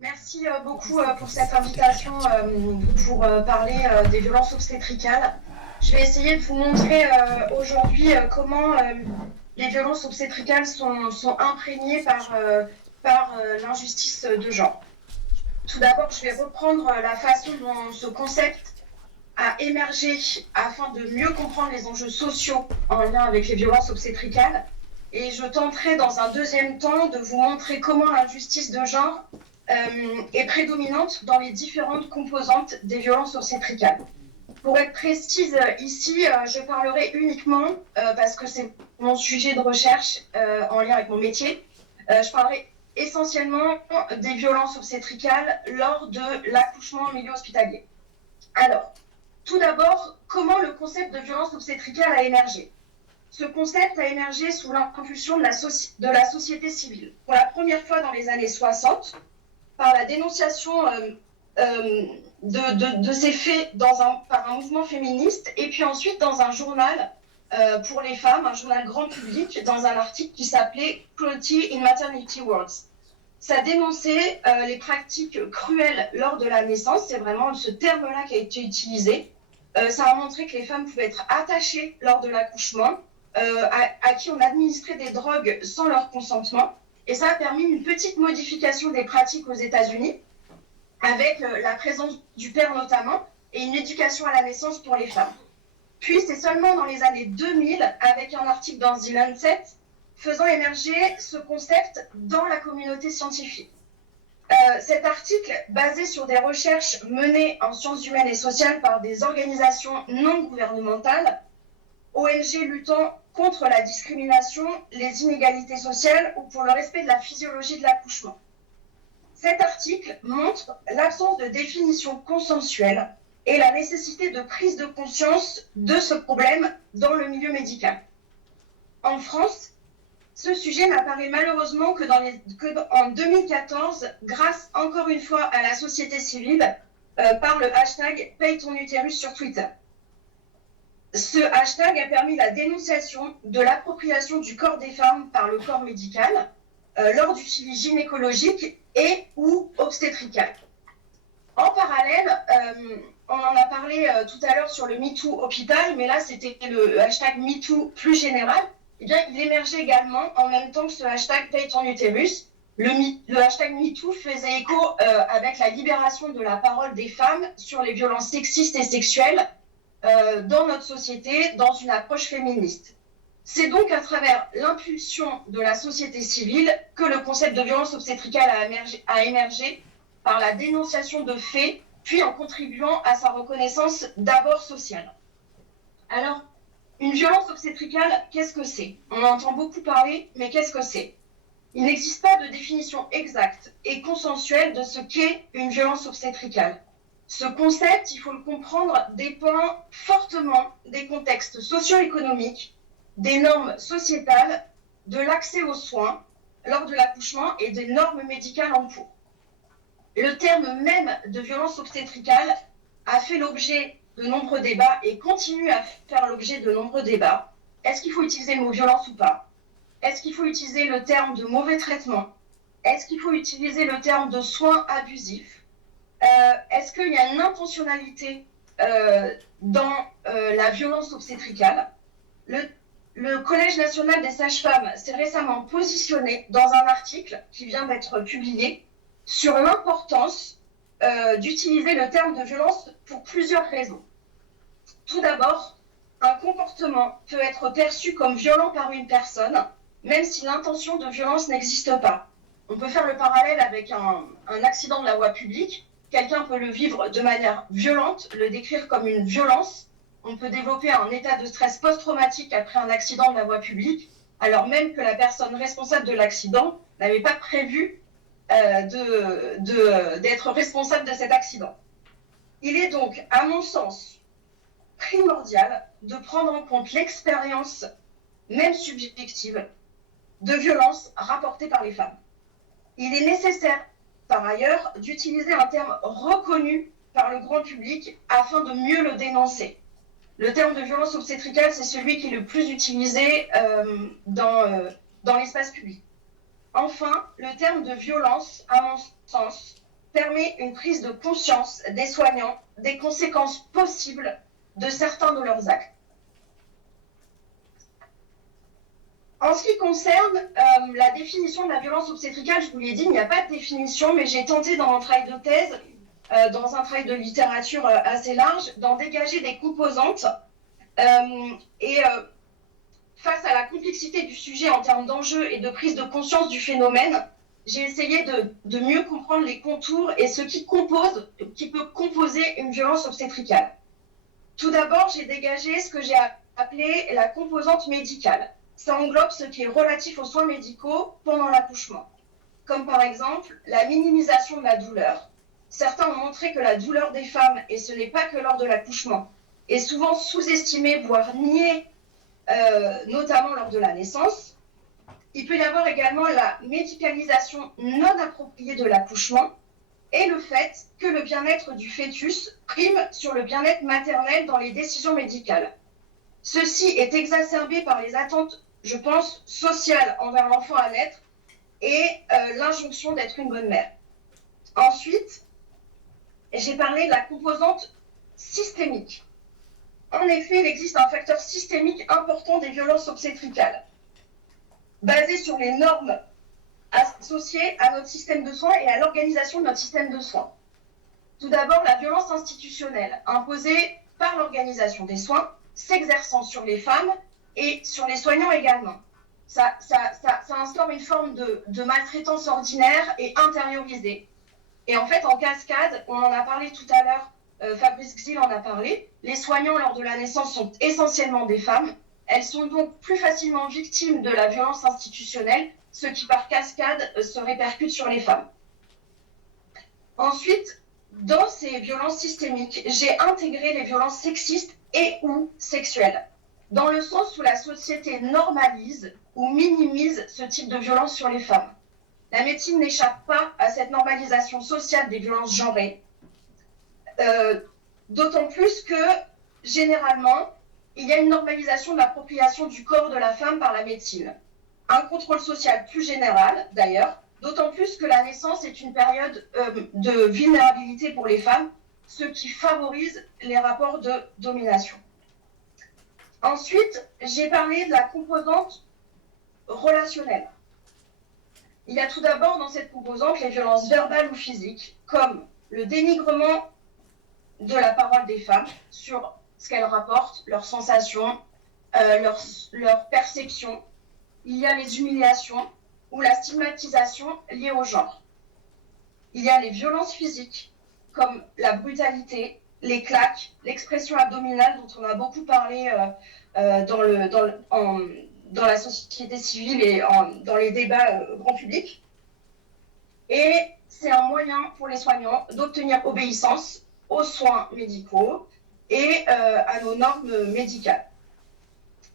Merci beaucoup pour cette invitation pour parler des violences obstétricales. Je vais essayer de vous montrer aujourd'hui comment les violences obstétricales sont imprégnées par l'injustice de genre. Tout d'abord, je vais reprendre la façon dont ce concept a émergé afin de mieux comprendre les enjeux sociaux en lien avec les violences obstétricales. Et je tenterai dans un deuxième temps de vous montrer comment l'injustice de genre est prédominante dans les différentes composantes des violences obstétricales. Pour être précise ici, je parlerai uniquement, parce que c'est mon sujet de recherche en lien avec mon métier, je parlerai essentiellement des violences obstétricales lors de l'accouchement en milieu hospitalier. Alors, tout d'abord, comment le concept de violence obstétricale a émergé ? Ce concept a émergé sous l'impulsion de la société civile. Pour la première fois dans les années 60, par la dénonciation de ces faits par un mouvement féministe, et puis ensuite dans un journal pour les femmes, un journal grand public, dans un article qui s'appelait « Cruelty in Maternity Wards ». Ça dénonçait les pratiques cruelles lors de la naissance, c'est vraiment ce terme-là qui a été utilisé. Ça a montré que les femmes pouvaient être attachées lors de l'accouchement, à qui on administrait des drogues sans leur consentement. Et ça a permis une petite modification des pratiques aux États-Unis, avec la présence du père notamment, et une éducation à la naissance pour les femmes. Puis c'est seulement dans les années 2000, avec un article dans The Lancet, faisant émerger ce concept dans la communauté scientifique. Cet article, basé sur des recherches menées en sciences humaines et sociales par des organisations non gouvernementales, ONG luttant contre la discrimination, les inégalités sociales ou pour le respect de la physiologie de l'accouchement. Cet article montre l'absence de définition consensuelle et la nécessité de prise de conscience de ce problème dans le milieu médical. En France, ce sujet n'apparaît malheureusement qu'en 2014, grâce encore une fois à la société civile, par le hashtag Paye ton utérus sur Twitter. Ce hashtag a permis la dénonciation de l'appropriation du corps des femmes par le corps médical lors du suivi gynécologique et ou obstétrical. En parallèle, on en a parlé tout à l'heure sur le MeToo hôpital, mais là c'était le hashtag MeToo plus général. Eh bien, il émergeait également en même temps que ce hashtag Paye ton utérus. Le hashtag MeToo faisait écho avec la libération de la parole des femmes sur les violences sexistes et sexuelles dans notre société, dans une approche féministe. C'est donc à travers l'impulsion de la société civile que le concept de violence obstétricale a émergé par la dénonciation de faits, puis en contribuant à sa reconnaissance d'abord sociale. Alors, une violence obstétricale, qu'est-ce que c'est ? On en entend beaucoup parler, mais qu'est-ce que c'est ? Il n'existe pas de définition exacte et consensuelle de ce qu'est une violence obstétricale. Ce concept, il faut le comprendre, dépend fortement des contextes socio-économiques, des normes sociétales, de l'accès aux soins lors de l'accouchement et des normes médicales en cours. Le terme même de violence obstétricale a fait l'objet de nombreux débats et continue à faire l'objet de nombreux débats. Est-ce qu'il faut utiliser le mot violence ou pas ? Est-ce qu'il faut utiliser le terme de mauvais traitement ? Est-ce qu'il faut utiliser le terme de soins abusifs ? Est-ce qu'il y a une intentionnalité dans la violence obstétricale ? Le Collège national des sages-femmes s'est récemment positionné dans un article qui vient d'être publié sur l'importance d'utiliser le terme de violence pour plusieurs raisons. Tout d'abord, un comportement peut être perçu comme violent par une personne, même si l'intention de violence n'existe pas. On peut faire le parallèle avec un accident de la voie publique. Quelqu'un peut le vivre de manière violente, le décrire comme une violence. On peut développer un état de stress post-traumatique après un accident de la voie publique, alors même que la personne responsable de l'accident n'avait pas prévu d'être responsable de cet accident. Il est donc, à mon sens, primordial de prendre en compte l'expérience, même subjective, de violence rapportée par les femmes. Il est nécessaire, par ailleurs, d'utiliser un terme reconnu par le grand public afin de mieux le dénoncer. Le terme de violence obstétricale, c'est celui qui est le plus utilisé dans l'espace public. Enfin, le terme de violence, à mon sens, permet une prise de conscience des soignants des conséquences possibles de certains de leurs actes. En ce qui concerne la définition de la violence obstétricale, je vous l'ai dit, il n'y a pas de définition, mais j'ai tenté dans mon travail de thèse, dans un travail de littérature assez large, d'en dégager des composantes. Face à la complexité du sujet en termes d'enjeux et de prise de conscience du phénomène, j'ai essayé de mieux comprendre les contours et ce qui peut composer une violence obstétricale. Tout d'abord, j'ai dégagé ce que j'ai appelé la composante médicale. Ça englobe ce qui est relatif aux soins médicaux pendant l'accouchement, comme par exemple la minimisation de la douleur. Certains ont montré que la douleur des femmes, et ce n'est pas que lors de l'accouchement, est souvent sous-estimée, voire niée, notamment lors de la naissance. Il peut y avoir également la médicalisation non appropriée de l'accouchement et le fait que le bien-être du fœtus prime sur le bien-être maternel dans les décisions médicales. Ceci est exacerbé par les attentes, je pense, sociales envers l'enfant à naître et l'injonction d'être une bonne mère. Ensuite, j'ai parlé de la composante systémique. En effet, il existe un facteur systémique important des violences obstétricales, basé sur les normes associées à notre système de soins et à l'organisation de notre système de soins. Tout d'abord, la violence institutionnelle imposée par l'organisation des soins, s'exerçant sur les femmes et sur les soignants également. Ça instaure une forme de maltraitance ordinaire et intériorisée. Et en fait, en cascade, on en a parlé tout à l'heure, Fabrice Xil en a parlé, les soignants lors de la naissance sont essentiellement des femmes. Elles sont donc plus facilement victimes de la violence institutionnelle, ce qui par cascade se répercute sur les femmes. Ensuite, dans ces violences systémiques, j'ai intégré les violences sexistes et ou sexuelles, dans le sens où la société normalise ou minimise ce type de violence sur les femmes. La médecine n'échappe pas à cette normalisation sociale des violences genrées, d'autant plus que, généralement, il y a une normalisation de l'appropriation du corps de la femme par la médecine. Un contrôle social plus général, d'ailleurs, d'autant plus que la naissance est une période de vulnérabilité pour les femmes, ce qui favorise les rapports de domination. Ensuite, j'ai parlé de la composante relationnelle. Il y a tout d'abord dans cette composante les violences verbales ou physiques, comme le dénigrement de la parole des femmes sur ce qu'elles rapportent, leurs sensations, leur perception. Il y a les humiliations ou la stigmatisation liée au genre. Il y a les violences physiques, comme la brutalité, les claques, l'expression abdominale dont on a beaucoup parlé dans la société civile et dans les débats grand public. Et c'est un moyen pour les soignants d'obtenir obéissance aux soins médicaux et à nos normes médicales.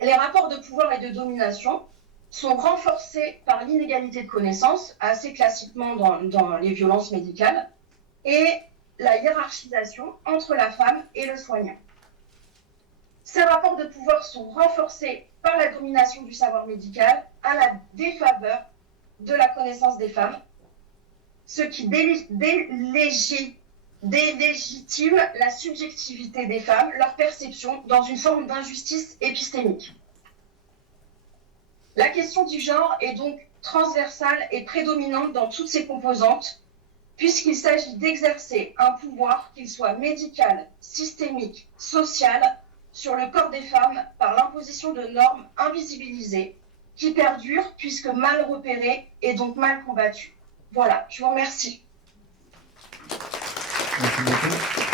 Les rapports de pouvoir et de domination sont renforcés par l'inégalité de connaissances, assez classiquement dans les violences médicales, et la hiérarchisation entre la femme et le soignant. Ces rapports de pouvoir sont renforcés par la domination du savoir médical à la défaveur de la connaissance des femmes, ce qui délégitime la subjectivité des femmes, leur perception, dans une forme d'injustice épistémique. La question du genre est donc transversale et prédominante dans toutes ses composantes, puisqu'il s'agit d'exercer un pouvoir, qu'il soit médical, systémique, social, sur le corps des femmes par l'imposition de normes invisibilisées qui perdurent puisque mal repérées et donc mal combattues. Voilà, je vous remercie. Merci beaucoup.